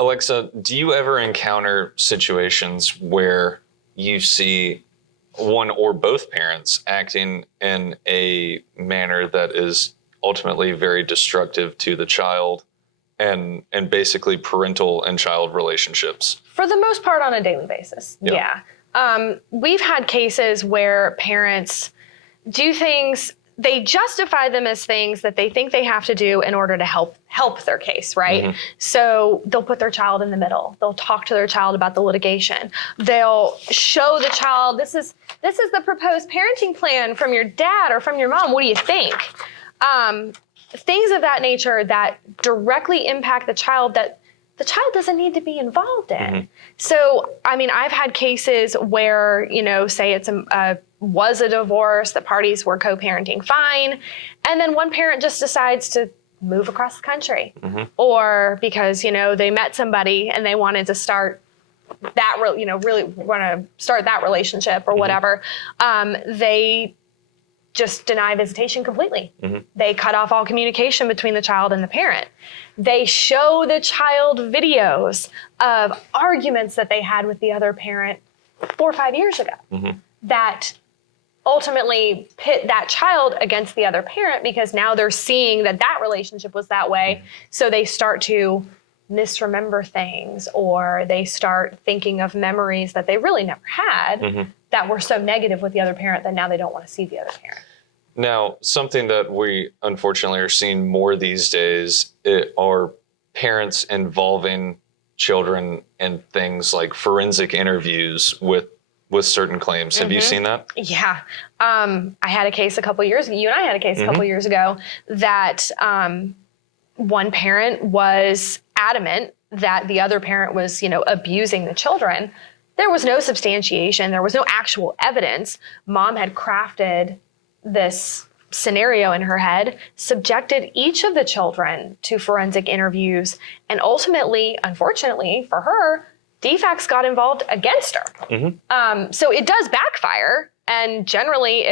Alexa, do you ever encounter situations where you see one or both parents acting in a manner that is ultimately very destructive to the child and basically parental and child relationships? For the most part, on a daily basis, yeah. We've had cases where parents do things, they justify them as things that they think they have to do in order to help their case, right? Mm-hmm. So they'll put their child in the middle. They'll talk to their child about the litigation. They'll show the child, this is the proposed parenting plan from your dad or from your mom. What do you think? Things of that nature that directly impact the child that the child doesn't need to be involved in. Mm-hmm. So, I mean, I've had cases where, say it's was a divorce, the parties were co-parenting fine, and then one parent just decides to move across the country. Mm-hmm. Or because, they met somebody and they wanted to start that, really want to start that relationship or whatever, they just deny visitation completely. Mm-hmm. They cut off all communication between the child and the parent. They show the child videos of arguments that they had with the other parent 4 or 5 years ago that ultimately pit that child against the other parent because now they're seeing that relationship was that way. So they start to misremember things, or they start thinking of memories that they really never had that were so negative with the other parent that now they don't want to see the other parent. Now, something that we unfortunately are seeing more these days are parents involving children in things like forensic interviews with certain claims. Have you seen that? Yeah. I had a case a couple years ago. You and I had a case a couple years ago that one parent was adamant that the other parent was, abusing the children. There was no substantiation. There was no actual evidence. Mom had crafted this scenario in her head, subjected each of the children to forensic interviews, and ultimately, unfortunately for her, DFACS got involved against her. So it does backfire, and generally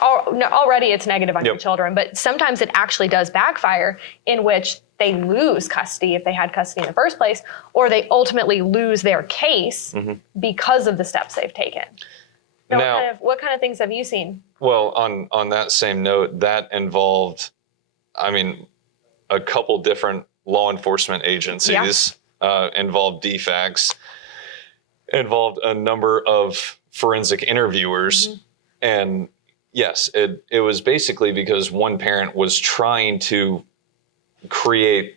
already it's negative on your children, but sometimes it actually does backfire in which they lose custody if they had custody in the first place, or they ultimately lose their case because of the steps they've taken. Now, what kind of things have you seen? Well, on that same note, that involved, a couple different law enforcement agencies, involved DFACS, involved a number of forensic interviewers, and yes, it was basically because one parent was trying to create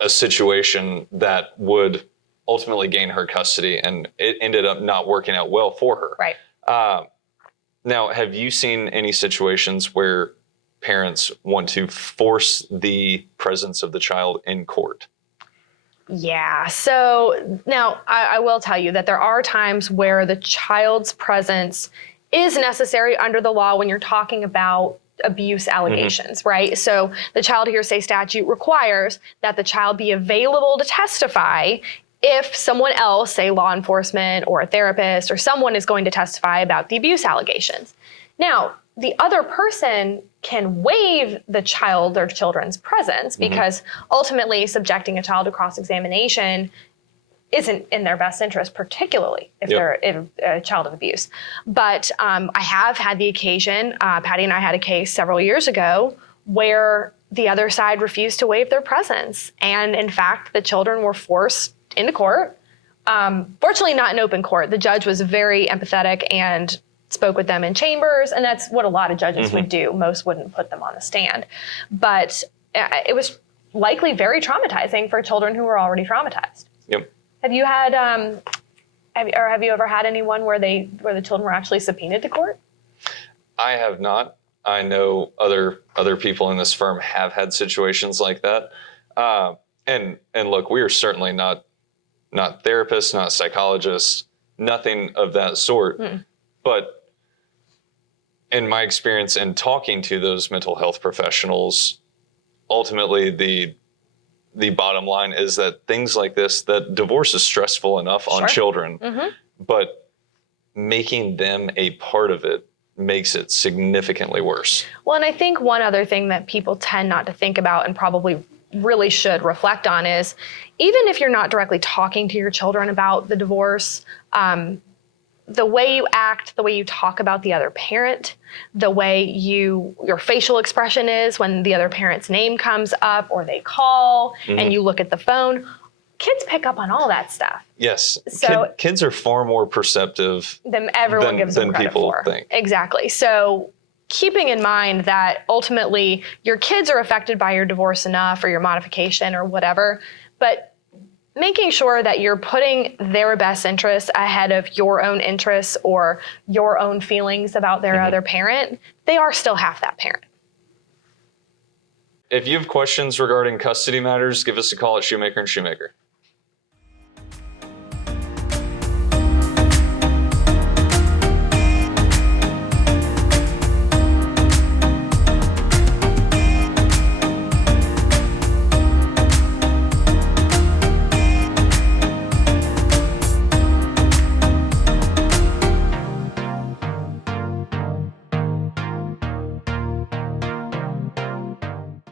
a situation that would ultimately gain her custody, and it ended up not working out well for her. Right. Now, have you seen any situations where parents want to force the presence of the child in court? Yeah. So now I will tell you that there are times where the child's presence is necessary under the law when you're talking about abuse allegations, right? So the child hearsay statute requires that the child be available to testify if someone else, say law enforcement or a therapist or someone, is going to testify about the abuse allegations. Now, the other person can waive the child or children's presence because ultimately subjecting a child to cross-examination isn't in their best interest, particularly if they're a child of abuse. But I have had the occasion, Patty and I had a case several years ago where the other side refused to waive their presence. And in fact, the children were forced into court. Fortunately, not in open court. The judge was very empathetic and spoke with them in chambers, and that's what a lot of judges would do. Most wouldn't put them on the stand. But it was likely very traumatizing for children who were already traumatized. Yep. Have you had, have you ever had anyone where the children were actually subpoenaed to court? I have not. I know other people in this firm have had situations like that. And look, we are certainly not therapists, not psychologists, nothing of that sort. But in my experience in talking to those mental health professionals, ultimately the bottom line is that things like this, that divorce is stressful enough on children, but making them a part of it makes it significantly worse. Well, and I think one other thing that people tend not to think about, and probably really should reflect on is, even if you're not directly talking to your children about the divorce, the way you act, the way you talk about the other parent, the way your facial expression is when the other parent's name comes up or they call and you look at the phone, kids pick up on all that stuff. Yes. So kids are far more perceptive than everyone gives them credit people for. think. Exactly. So keeping in mind that ultimately your kids are affected by your divorce enough or your modification or whatever, but making sure that you're putting their best interests ahead of your own interests or your own feelings about their other parent, they are still half that parent. If you have questions regarding custody matters, give us a call at Shewmaker Shewmaker.